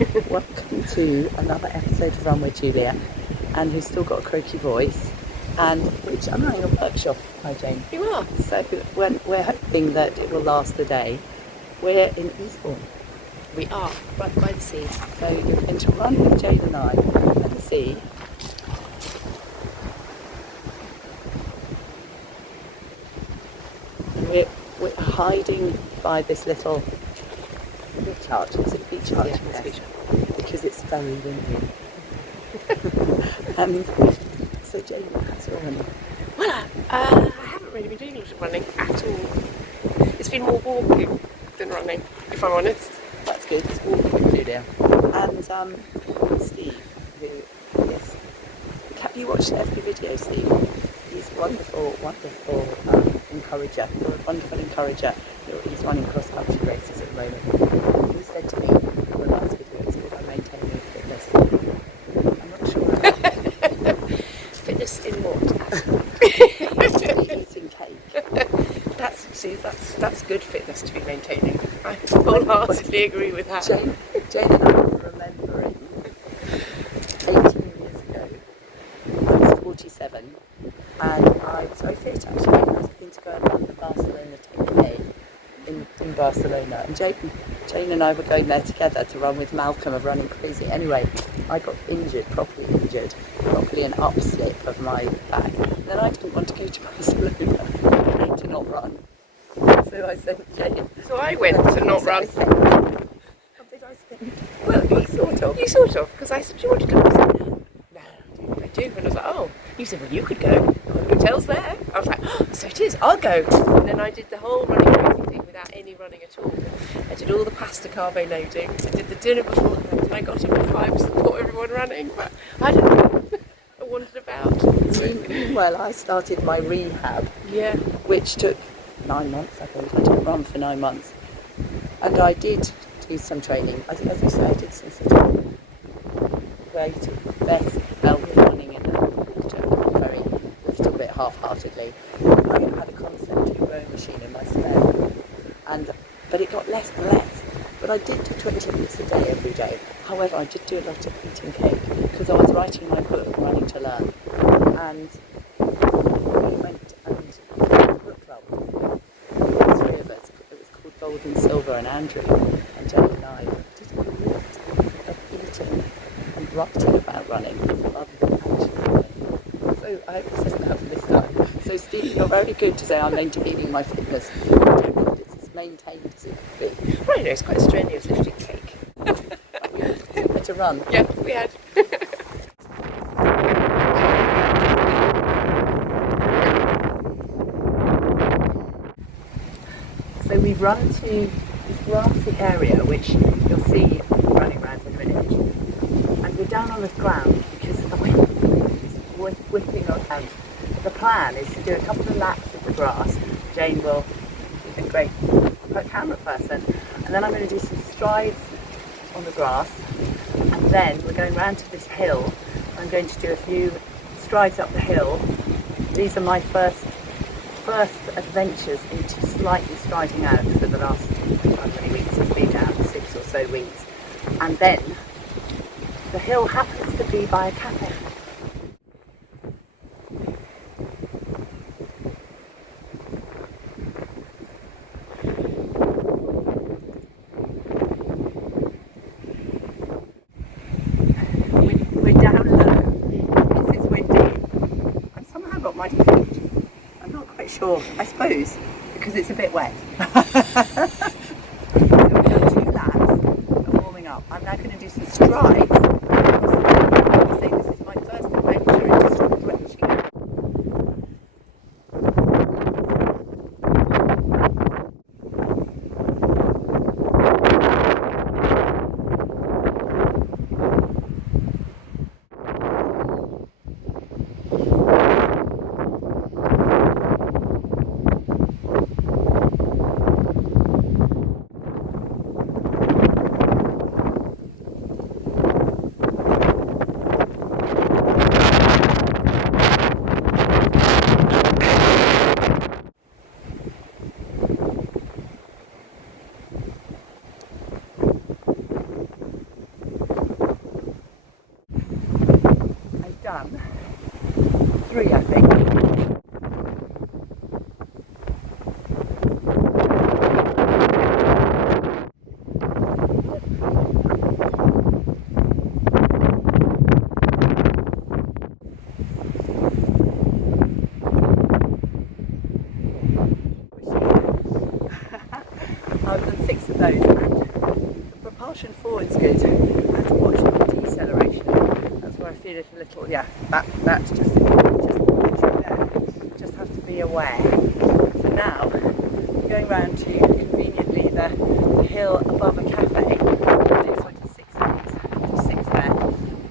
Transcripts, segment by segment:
Welcome to another episode of Run with Julia, and who's still got a croaky voice, and which I'm running a workshop. Hi Jane. You are. So we're hoping that it will last the day. We're in Eastbourne. We are, right by the sea. So you're going to run with Jane and I at the sea. And we're hiding by this little beach hut. Is it a beach hut? Yeah, it's a beach hut. Because it's very windy. And so Jane, how's your running? Well, I haven't really been doing a lot of running at all. It's been more walking than running, if I'm honest. That's good, it's walking, Julia. And Steve, who is... Have you watched every video, Steve? He's a wonderful encourager. You're a wonderful encourager. He's running cross-country races at the moment. He said to me in the last video, it's called I'm maintaining fitness. I'm not sure. Fitness in what? Eating cake. That's good fitness to be maintaining. I wholeheartedly agree with that. Jane and I were remembering 18 years ago, I was 47, and I was very fit actually. I was going to go and run the Barcelona 10K in Barcelona, and Jane and I were going there together to run with Malcolm of Running Crazy. Anyway, I got properly an upslip of my back. Then I didn't want to go to Barcelona, I wanted to not run. So I said, Jane. So I went to not run. How did I say? Well, you sort of, because I said, do you want to go? I said, no, I do. And I was like, oh. You said, well, you could go. The hotel's there. I was like, oh, so it is, I'll go. And then I did the whole running crazy thing without any running at all. I did all the pasta carbo loading. I did the dinner beforehand, and I got up at 5 to support everyone running. But I didn't know. I wandered about. Well, I started my rehab, Yeah. which took 9 months, I think. I didn't run for 9 months. And I did do some training. As you say, I did some sort of weight, vest, belt running in the water, very little bit half-heartedly. I had a Concept 2 rowing machine in my spare, but it got less and less. But I did do 20 minutes a day every day. However, I did do a lot of eating cake because I was writing my book, Running to Learn, and we went and did a book club. The three of us. It was called Gold and Silver, and Andrew and Jane and I did a lot of eating and writing about running rather than actually running. So I hope this doesn't happen this time. So Steve, you're very good to say I'm maintaining my fitness. I don't know that it's as maintained as it could be. Right, no, it's quite strenuous lifting cake. We had to run. Yeah, we had. So we've run to this grassy area, which you'll see running around in a minute. And we're down on the ground because the wind is whipping around. The plan is to do a couple of laps of the grass. Jane will be a great camera person. And then I'm going to do some strides on the grass. And then we're going round to this hill. I'm going to do a few strides up the hill. These are my first adventures into slightly striding out for the last, how many weeks it's been now, 6 or so weeks. And then the hill happens to be by a cafe. We're down low because it's windy. I've somehow got muddy feet. I'm not quite sure. I suppose because it's a bit wet. So we've done 2 laps of warming up. I'm now going to do some strides. I say this is my first adventure into stretching. done 3, I think. I've done 6 of those, and the propulsion forward's good. I have to watch the deceleration. That's where I feel it a little, that's just there. Just have to be aware. So now, going round to conveniently the hill above a cafe, I'll do sort of 6 minutes, do 6 there.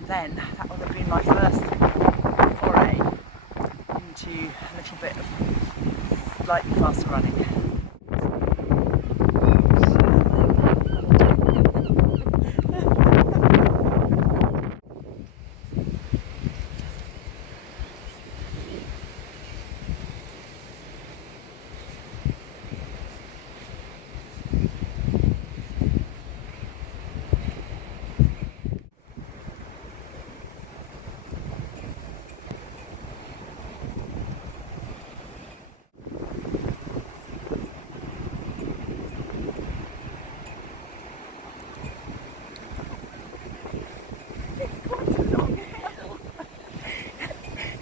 Then that will have been my first foray into a little bit of slightly faster running.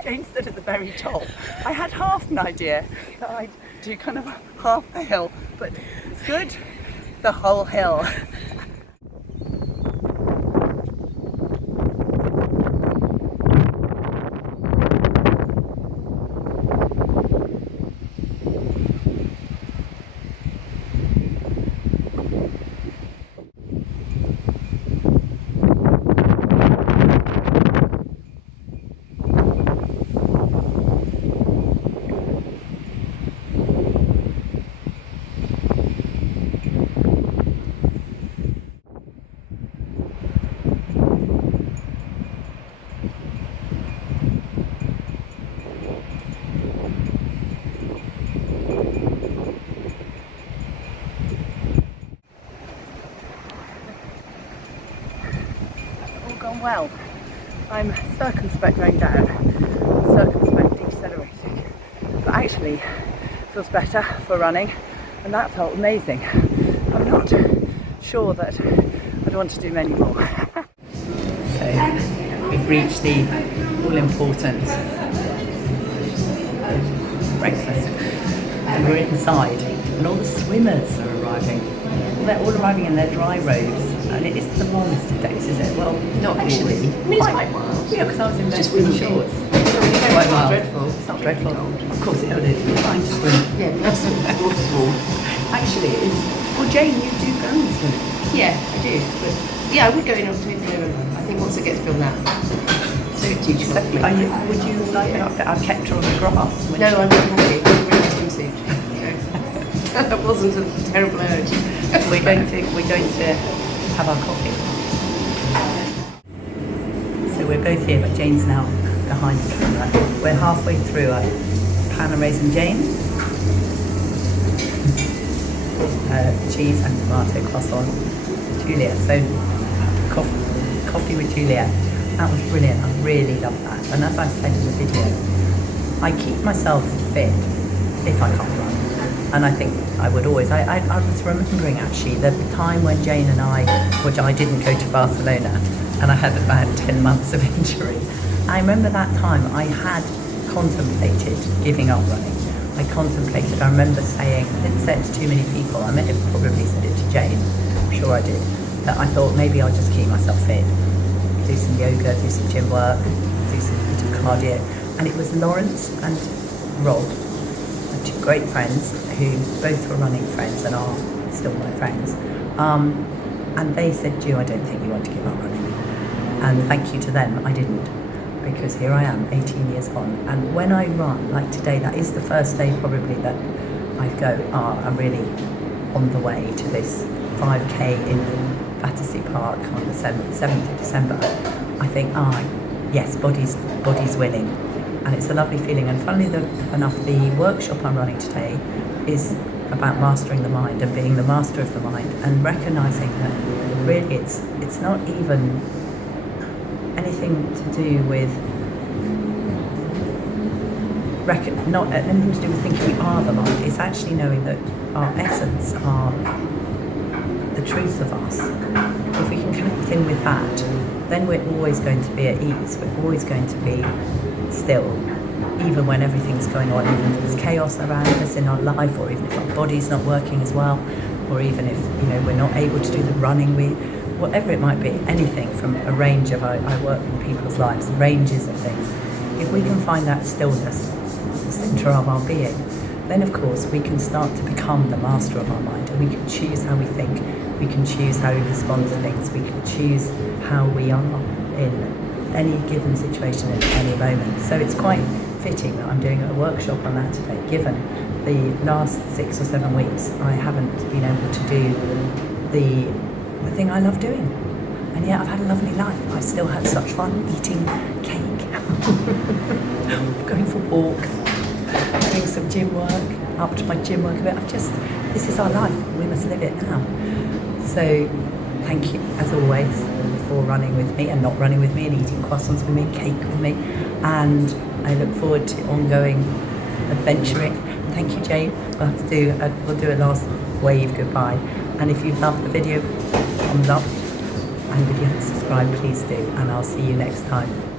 Jane stood at the very top. I had half an idea that I'd do kind of half the hill, but it's good, the whole hill. Gone well. I'm circumspect going down, circumspect decelerating, but actually it feels better for running, and that felt amazing. I'm not sure that I'd want to do many more. So we've reached the all-important breakfast, and we're inside, and all the swimmers are arriving. They're all arriving in their dry robes, and it isn't the warmest of days, is it? Well, not actually. I mean, it's quite mild. Yeah, because I was in Just swim windy. shorts. It's Quite not mild. dreadful. It's not dreadful. Of course it is. It's fine to swim. Yeah, that's water's warm. Actually, it is. Well, Jane, you do go and swim. Yeah, I do. But yeah, I would go in October, November. I think once it gets filled out. So teach So, would you like an outfit? I've kept her on the grass. when No, she- I'm not happy. I'm wearing a swimsuit. That wasn't a terrible urge. We're going to have our coffee. So we're both here, but Jane's now behind the camera. We're halfway through a pan of raisin Jane, cheese and tomato croissant. Julia, so coffee with Julia. That was brilliant. I really loved that. And as I said in the video, I keep myself fit if I can't run. And I think I would always. I was remembering actually the time when Jane and I didn't go to Barcelona, and I had about 10 months of injury. I remember that time I had contemplated giving up running. I remember saying, I didn't say it to too many people, I may have probably said it to Jane, I'm sure I did, that I thought maybe I'll just keep myself fit, do some yoga, do some gym work, do some bit of cardio. And it was Lawrence and Rob, my 2 great friends, who both were running friends and are still my friends. And they said, "Ju, I don't think you want to give up running." And thank you to them, I didn't, because here I am, 18 years on. And when I run, like today, that is the first day probably that I go, I'm really on the way to this 5K in Battersea Park on the 7th of December. I think, yes, body's willing. And it's a lovely feeling. And funnily enough, the workshop I'm running today is about mastering the mind and being the master of the mind, and recognising that really it's not even anything to do with not anything to do with thinking we are the light. It's actually knowing that our essence are the truth of us. If we can connect in with that, then we're always going to be at ease. We're always going to be still, even when everything's going on, even if there's chaos around us in our life, or even if our body's not working as well, or even if we're not able to do the running, whatever it might be, anything from a range of, I work in people's lives, ranges of things. If we can find that stillness, the centre of our being, then of course we can start to become the master of our mind, and we can choose how we think, we can choose how we respond to things, we can choose how we are in any given situation at any moment. So it's quite fitting that I'm doing a workshop on that today, given the last 6 or 7 weeks I haven't been able to do the thing I love doing. And yet I've had a lovely life. I've still had such fun eating cake, going for walks, doing some gym work, up to my gym work a bit. This is our life. We must live it now. So thank you, as always, for running with me and not running with me, and eating croissants with me, cake with me. And I look forward to ongoing adventuring. Thank you, Jane. We'll do a last wave goodbye. And if you loved the video, thumbs up. And if you haven't subscribed, please do. And I'll see you next time.